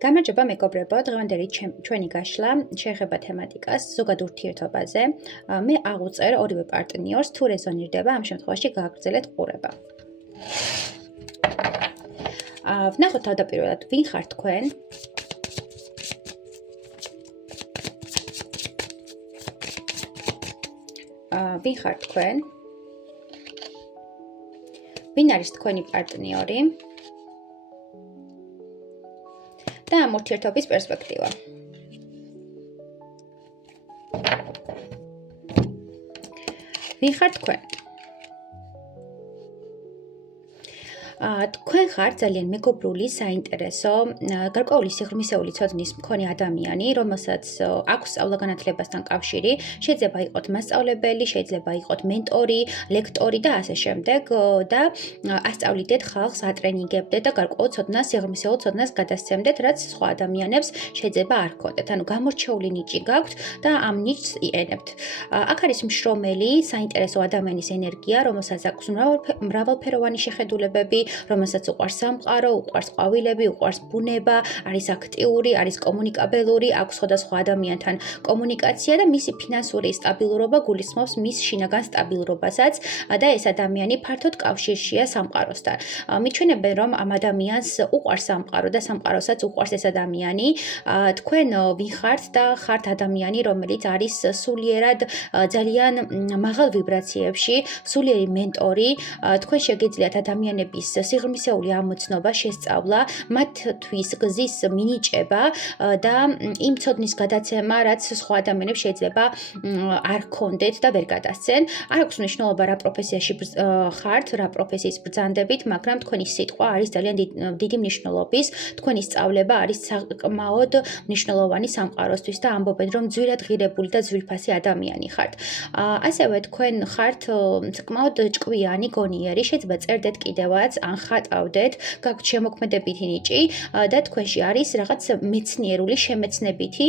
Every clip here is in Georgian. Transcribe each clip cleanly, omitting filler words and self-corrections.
გამარჯობა მეგობრებო, დღევანდელი ჩვენი გაშლა შეეხება თემატიკას ზოგად ურთიერთობაზე. მე აღვწერ ორივე პარტნიორს, თუ რეზონირდება, ამ შემთხვევაში გააგრძელეთ ყურება. ვნახოთ თავდაპირველად, ვინ ხართ თქვენ? ვინ ხართ თქვენ? ვინ არის თქვენი პარტნიორი? და ამ ურთიერთობის პერსპექტივა. ვინ ხართ თქვენ? თქვენ ხართ ძალიან მეგობრული, საინტერესო, გარკვეული სიღრმისეული ცოდნის მქონე ადამიანი, რომელსაც აქვს სწავლა-განათლებასთან კავშირი, შეიძლება იყოთ მასწავლებელი, შეიძლება იყოთ მენტორი, ლექტორი და ასე შემდეგ და ასწავლიდეთ ხალხს, ატრენინგებდეთ და გარკვეულ ცოდნას, სიღრმისეულ ცოდნას გადასცემდეთ, რაც სხვა ადამიანებს შეიძლება არ ჰქონდეთ. ანუ გამორჩეული ნიჭი გაქვთ და ამ ნიჭს იყენებთ. აქ არის მშრომელი, საინტერესო ადამიანის ენერგია, რომელსაც აქვს მრავალფეროვანი შეხედულებები, რომელსაც უყვარს სამყარო, უყვარს ყვავილები, უყვარს ბუნება, არის აქტიური, არის კომუნიკაბელური, აქვს სხვადასხვა ადამიანთან კომუნიკაცია და მისი ფინანსური სტაბილურობა გულისხმობს მის შინაგან სტაბილურობასაც და ეს ადამიანი ფართოდ კავშირშია სამყაროსთან. მიჩვენებენ, რომ ამ ადამიანს უყვარს სამყარო და სამყაროსაც უყვარს ეს ადამიანი. თქვენ ვინ ხართ და ხართ ადამიანი, რომელიც არის სულიერად ძალიან მაღალ ვიბრაციებში, სულიერი მენტორი, თქვენ შეგიძლიათ ადამიანების სიღრმისეული ამოცნობა, შესწავლა, მათთვის გზის მინიჭება და იმ ცოდნის გადაცემა, რაც სხვა ადამიანებს შეიძლება არ ჰქონდეთ და ვერ გადასცენ. არ აქვს მნიშვნელობა რა პროფესიაში ხართ, რა პროფესიის ბრძანდებით, მაგრამ თქვენი სიტყვა არის ძალიან დიდი მნიშვნელობის, თქვენი სწავლება არის საკმაოდ მნიშვნელოვანი სამყაროსთვის და ამბობენ, რომ ძვირად ღირებული და ძვირფასი ადამიანი ხართ. ასევე თქვენ ხართ საკმაოდ ჭკვიანი, გონიერი, შეიძლება წერდეთ კიდევაც, ან ხატავდეთ, გაქვთ შემოქმედებითი ნიჭი და თქვენში არის რაღაც მეცნიერული შემეცნებითი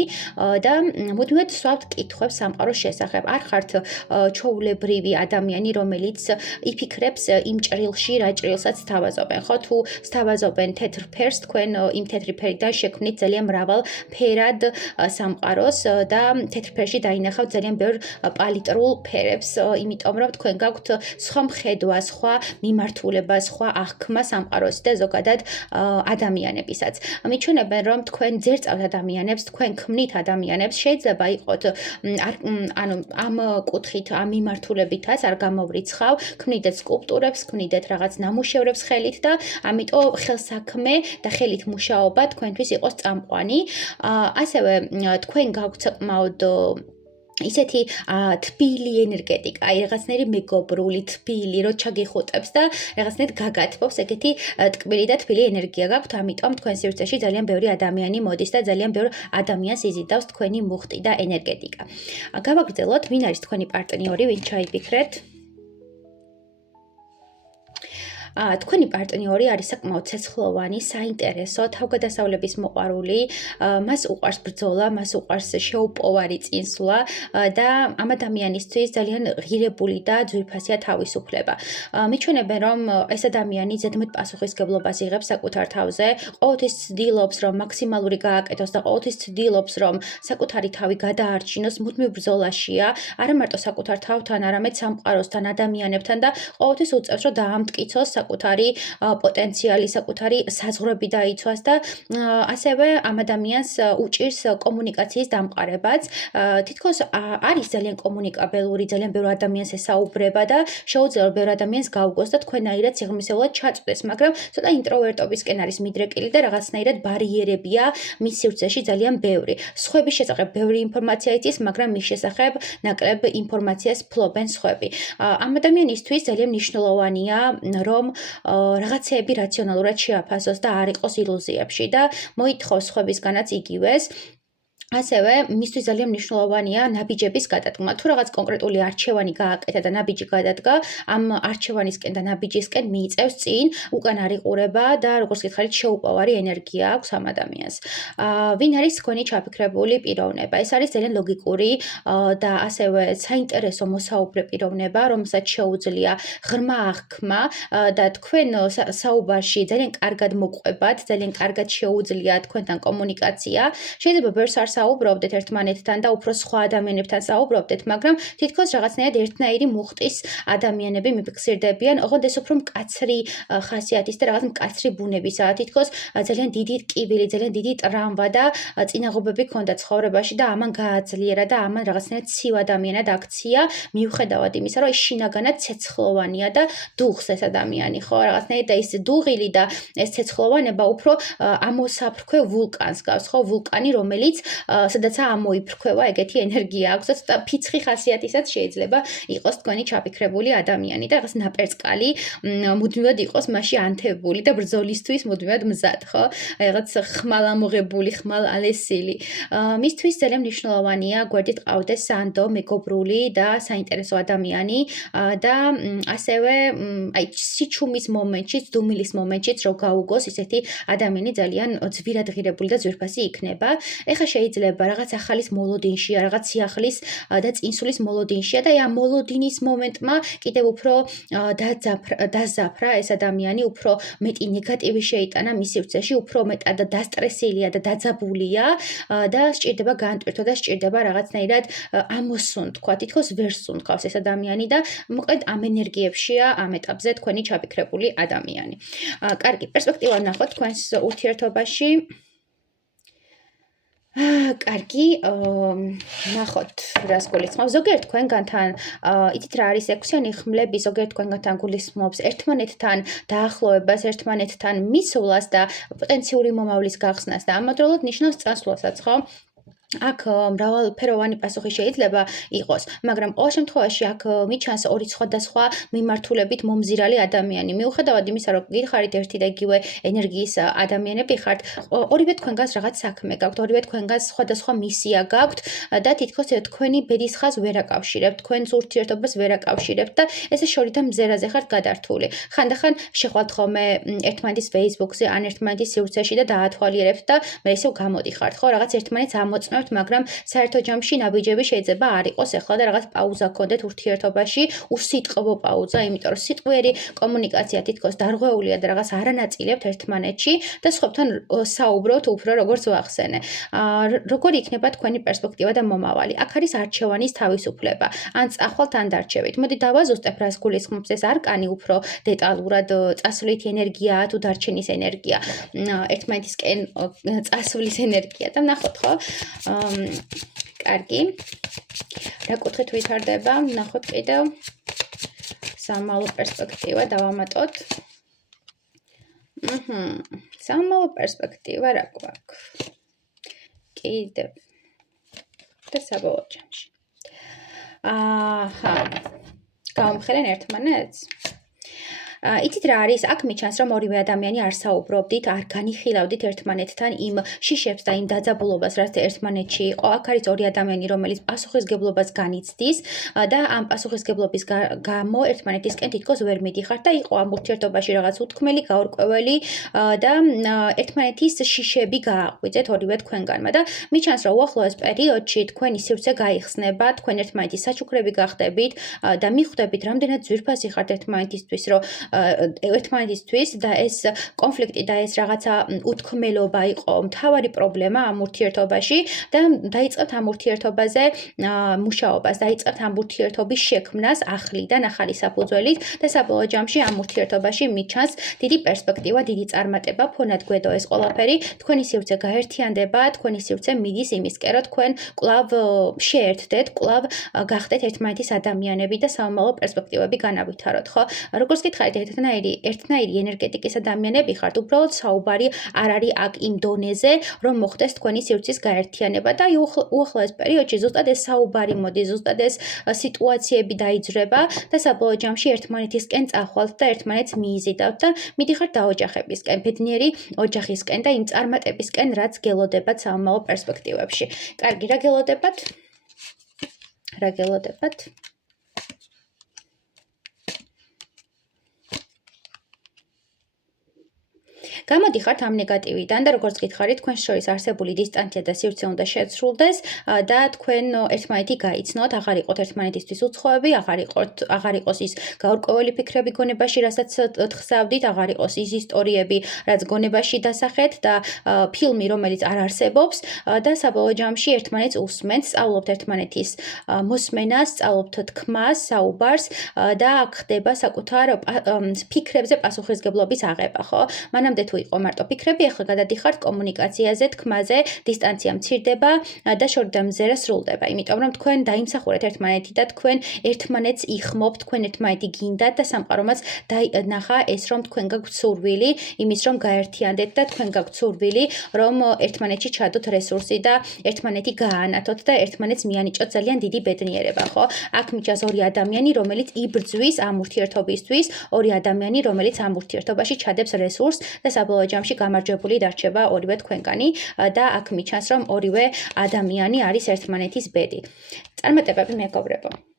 და მუდმივად სვავთ კითხვებს სამყაროს შესახებ. არ ხართ ჩვეულებრივი ადამიანი, რომელიც იფიქრებს იმ ჭრილში, რა ჭრილსაც სთავაზობენ, ხო? თუ სთავაზობენ თეთრ ფერს, თქვენ იმ თეთრი ფერიდან შექმნით ძალიან მრავალ ფერად სამყაროს და თეთრ ფერში დაინახავთ ძალიან ბევრ პალიტრულ ფერებს, იმიტომ რომ თქვენ გაქვთ სხვა მხედვა, სხვა მიმართულება, სხვა აღქმა სამყაროსი და ზოგადად ადამიანებისაც. მიჩვენებენ, რომ თქვენ ძერწავთ ადამიანებს, თქვენ ქმნით ადამიანებს, შეიძლება იყოთ ამ კუთხით, ამ მიმართულებითაც არ გამოვრიცხავ, ქმნიდეთ სკულპტურებს, ქმნიდეთ რაღაც ნამუშევრებს ხელით და ამიტომ ხელსაქმე და ხელით მუშაობა თქვენთვის იყოს წამყვანი. ასევე თქვენ გაქვთ საკმაოდ ისეთი თბილი ენერგეტიკა, რაღაცნაირი მეგობრული, თბილი, რო ჩაგიხუტებს და რაღაცნაირად გაგათბობს, ეგეთი ტკბილი და თბილი ენერგია გაქვთ, ამიტომ თქვენ სივრცეში ძალიან ბევრი ადამიანი მოდის და ძალიან ბევრ ადამიანს იზიდავს თქვენი მუხტი და ენერგეტიკა. გავაგრძელოთ, ვინ არის თქვენი პარტნიორი, ვინ ჩაიფიქრეთ? თქვენი პარტნიორი არის საკმაოდ ცეცხლოვანი, საინტერესო, თავგადასავლების მოყვარული, მას უყვარს ბრძოლა, მას უყვარს შეუპოვარი წინსვლა და ამ ადამიანისთვის ძალიან ღირებული და ძვირფასია თავისუფლება. მიჩვენებენ, რომ ეს ადამიანი ზედმეტ პასუხისმგებლობას იღებს საკუთარ თავზე, ყოველთვის ცდილობს, რომ მაქსიმალური გააკეთოს და ყოველთვის ცდილობს, რომ საკუთარი თავი გადაარჩინოს, მუდმივ ბრძოლაშია, არა მარტო საკუთარ თავთან, არამედ სამყაროსთან, ადამიანებთან და ყოველთვის უწევს, რომ დაამტკიცოს საკუთარი პოტენციალი, საკუთარი საზღვრები დაიცვას და ასევე ამ ადამიანს უჭირს კომუნიკაციის დამყარებაც. თითქოს არის ძალიან კომუნიკაბელური, ძალიან ბევრ ადამიანს ესაუბრება და შეუძლია ბევრ ადამიანს გაუგოს და თქვენაირად სიღრმისეულად ჩაწვდეს, მაგრამ ცოტა ინტროვერტობისკენ არის მიდრეკილი და რაღაცნაირად ბარიერებია მის სივრცეში ძალიან ბევრი. სხვების შესახებ ბევრი ინფორმაცია იცის, მაგრამ მის შესახებ ნაკლებ ინფორმაციას ფლობენ სხვები. ამ ადამიანისთვის ძალიან მნიშვნელოვანია, რომ რაღაცეები რაციონალურად შეაფასოს და არ იყოს ილუზიებში და მოითხოვს სხვებისგანაც იგივეს. ასევე მისთვის ძალიან მნიშვნელოვანია ნაბიჯების გადადგმა. თუ რაღაც კონკრეტული არჩევანი გააკეთა და ნაბიჯი გადადგა, ამ არჩევანისკენ და ნაბიჯისკენ მიიწევს წინ უკან არ იყურება და როგორც გითხარით, შეუპოვარი ენერგია აქვს ამ ადამიანს. ვინ არის თქვენი ჩაფიქრებული პიროვნება? ეს არის ძალიან ლოგიკური და ასევე საინტერესო მოსაუბრე პიროვნება, რომელსაც შეუძლია ღრმა აღქმა და თქვენ საუბარში ძალიან კარგად მოყვებათ, ძალიან კარგად შეუძლია თქვენთან კომუნიკაცია. შეიძლება ბევრს არ საუბრობდეთ ერთმანეთთან და უფრო სხვა ადამიანებთან საუბრობდეთ, მაგრამ თითქოს რაღაცნაირად ერთნაირი მუხტის ადამიანები მიფიქსირდებიან, ოღონდ ეს უფრო მკაცრი ხასიათის და რაღაც მკაცრი ბუნებისაა. თითქოს ძალიან დიდი ტკივილი, ძალიან დიდი ტრამვა და წინაღობები ჰქონდა ცხოვრებაში და ამან გააძლიერა და ამან რაღაცნაირად ცივა ადამიანად აქცია, მიუხედავად იმისა, რომ ის შინაგანად ცეცხლოვანია და დუღს ეს ადამიანი, ხო, რაღაცნაირად და ის დუღილი და ეს ცეცხლოვანება უფრო ამოსაფრქვე ვულკანს გავს, ხო, ვულკანი, რომელიც სადაც ამოიფრქვევა, ეგეთი ენერგია აქვს და ფიცხი ხასიათისაც შეიძლება იყოს თქვენი ჩაფიქრებული ადამიანი და რაღაც ნაპერწკალი მუდმივად იყოს მასში ანთებული და ბრძოლისთვის მუდმივად მზად, ხო? რაღაც ხმალ ამოღებული, ხმალ ალესილი. მისთვის ძალიან მნიშვნელოვანია გვერდით ყავდეს სანდო, მეგობრული და საინტერესო ადამიანი და ასევე აი სიჩუმის მომენტში, დუმილის მომენტშიც რო გაუგოს ისეთი ადამიანი ძალიან ძვირადღირებული და ძვირფასი იქნება. ეხლა შეიძლება რაღაც ახალის მოლოდინშია, რაღაც სიახლის და წინსulis მოლოდინშია და ამ მოლოდინის მომენტმა კიდევ უფრო დაზაფრა ეს ადამიანი, უფრო მეტი ნეგატივი შეიტანა მის სივრცეში, უფრო მეტად დასტრესილია და დაძაბულია და სჭირდება გაანტვირთო და სჭირდება რაღაცნაირად ამოსუნ, თქვა, თითქოს ვერ სუნთქავს ეს ადამიანი და მოკლედ ამ ენერგიებშია ამ ეტაპზე თქვენი ჩაფიქრებული ადამიანი. კარგი, პერსპექტივა ნახოთ თქვენს ურთიერთობაში. კარგი, ნახოთ, რას გულისხმობს. ზოგიერთ თქვენგანთან იცით რა არის ექვსიანი ხმლები, ზოგიერთ თქვენგანთან გულისხმობს ერთმანეთთან დაახლოებას, ერთმანეთთან მისვლას და პოტენციური მომავლის გახსნას და ამავდროულად ნიშნავს წასვლასაც, ხო? აქ მრავალფეროვანი პასუხი შეიძლება იყოს, მაგრამ ყოველ შემთხვევაში აქ მიჩანს ორი სხვადასხვა მიმართულებით მომზირალი ადამიანი. მიუხედავად იმისა, რომ გითხარით ერთი და იგივე ენერგიის ადამიანები ხართ, ორივე თქვენგანს რაღაც საქმე გაქვთ, ორივე თქვენგანს სხვადასხვა მისია გაქვთ და თითქოს თქვენი ბედის ხაზს ვერ აკავშირებთ, თქვენს ურთიერთობას ვერ აკავშირებთ და ესე შორიდან მზერაზე ხართ გადართული. ხანდახან შეხვალთ ხოლმე ერთმანეთის Facebook-ზე ან ერთმანეთის სივრცეში და დაათვალიერებთ და მე ისევ გამოდიხართ, ხო, რაღაც ერთმანეთს ამოწმებთ, მაგრამ საერთო ჯამში ნაბიჯები შეიძლება არ იყოს ახლა და რაღაც პაუზა გქონდეთ ურთიერთობაში, უსიტყვო პაუზა, იმიტომ რომ სიტყვიერი კომუნიკაცია თითქოს დარღვეულია და რაღაც არანაწილებთ ერთმანეთში და სხვებთან საუბრობთ უფრო როგორც ვახსენე. როგორი იქნება თქვენი პერსპექტივა და მომავალი? აქ არის არჩევანის თავისუფლება. ან წახვალთ, ან დარჩევით. მოდი დავაზუსტებ, რას გულისხმობს ეს არკანი უფრო დეტალურად, წასვლით ენერგიაა თუ დარჩენის ენერგია, ერთმანეთისკენ წასვლის ენერგია და ნახოთ, ხო? კარგი. რა კუთხით ვითარდება? ნახოთ კიდევ. სამომავლო პერსპექტივა დავამატოთ. სამომავლო პერსპექტივა რა გვაქვს? კიდევ. და საბოლოო ჯამში. გავამხელენ ერთმანეთს? იცით რა არის? აქ მიჩანს, რომ ორივე ადამიანი არ საუბრობდით, არ განიხილავდით ერთმანეთთან იმ შიშებს და იმ დაძაბულობას, რაც ერთმანეთში იყო. აქ არის ორი ადამიანი, რომელიც პასუხისგებლობას განიცდის და ამ პასუხისგებლობის გამო ერთმანეთისკენ თითქოს ვერ მიდიხართ და იყო ამ ურთიერთობაში რაღაც უთქმელი, გაურკვეველი და ერთმანეთის შიშები გააღვიძეთ ორივე თქვენგანმა და მიჩანს, რომ უახლოეს პერიოდში თქვენი სივრცე გაიხსნება, თქვენ ერთმანეთის საჩუქრები გახდებით და მიხვდებით, რამდენად ძვირფასი ხართ ერთმანეთისთვის, რომ ერთმანეთისთვის და ეს კონფლიქტი და ეს რაღაცა უთქმელობა იყო მთავარი პრობლემა ამ ურთიერთობაში და დაიწყებთ ამ ურთიერთობაზე მუშაობას, დაიწყებთ ამ ურთიერთობის შექმნას ახლიდან ახალი საფუძველით და საბოლოო ჯამში ამ ურთიერთობაში მიჩანს დიდი პერსპექტივა, დიდი წარმატება, ფონად გვედო ეს ყველაფერი, თქვენი სივრცე გაერთიანდება, თქვენი სივრცე მიდის იმისკენ, რომ თქვენ კვლავ შეერთდეთ, კვლავ გახდეთ ერთმანეთის ადამიანები და სამომავლო პერსპექტივები განავითაროთ, ხო? როგორც გითხარით, ერთნაირი ენერგეტიკის ადამიანები ხართ, უბრალოდ საუბარი არ არის აქ იმ დონეზე, რომ მოხდეს თქვენი სივრცის გაერთიანება და უახლოეს პერიოდში ზუსტად ეს საუბარი მოდის, ზუსტად ეს სიტუაციები დაიძრება და საბოლოო ჯამში ერთმანეთისკენ წახვალთ და ერთმანეთს მიიზიდავთ და მიდიხართ დაოჯახებისკენ, ბედნიერი ოჯახისკენ და იმ წარმატებისკენ, რაც გელოდებათ საომავლო პერსპექტივებში. კარგი, რა გელოდებათ? რა გელოდებათ? გამოდიხართ ამ ნეგატივიდან და როგორც გითხარით, თქვენ შორის არსებული დისტანცია და სივრცე უნდა შეცრულდეს და თქვენ ერთმანეთი გაიცნოთ, აღარ იყოთ ერთმანეთისთვის უცხოები, აღარ იყოს ის გაურკვეველი ფიქრები გონებაში, რასაც თხსავდით, აღარ იყოს ის ისტორიები, რაც გონებაში დასახეთ და ფილმი, რომელიც არ არსებობს და საბოლოო ჯამში ერთმანეთს უსმენთ, სწავლობთ ერთმანეთის მოსმენას, სწავლობთ თქმას, საუბარს და აქ ხდება საკუთარ ფიქრებზე პასუხისგებლობის აღება, ხო? მანამდე თუ იყო მარტო ფიქრები, ახლა გადადიხართ კომუნიკაციაზე, თქმაზე, დისტანცია მცირდება და შორიდან მზერა სრულდება, იმიტომ რომ თქვენ დაიმსახურეთ ერთმანეთი და თქვენ ერთმანეთს იხმობთ, თქვენ ერთმანეთი გინდათ და სამყარომაც ნახა ეს, რომ თქვენ გაქვთ სურვილი იმის, რომ გაერთიანდეთ და თქვენ გაქვთ სურვილი, რომ ერთმანეთში ჩადოთ რესურსი და ერთმანეთი გააანათოთ და ერთმანეთს მიანიჭოთ ძალიან დიდი ბედნიერება, ხო? აქ მიჩას ორი ადამიანი, რომელიც იბრძვის ამ ურთიერთობისთვის, ორი ადამიანი, რომელიც ამ ურთიერთობაში ჩადებს რესურსს და საბოლოო ჯამში გამარჯვებული დარჩება ორივე თქვენგანი და აქ მიჩანს, რომ ორივე ადამიანი არის ერთმანეთის ბედი. წარმატებები მეგობრებო.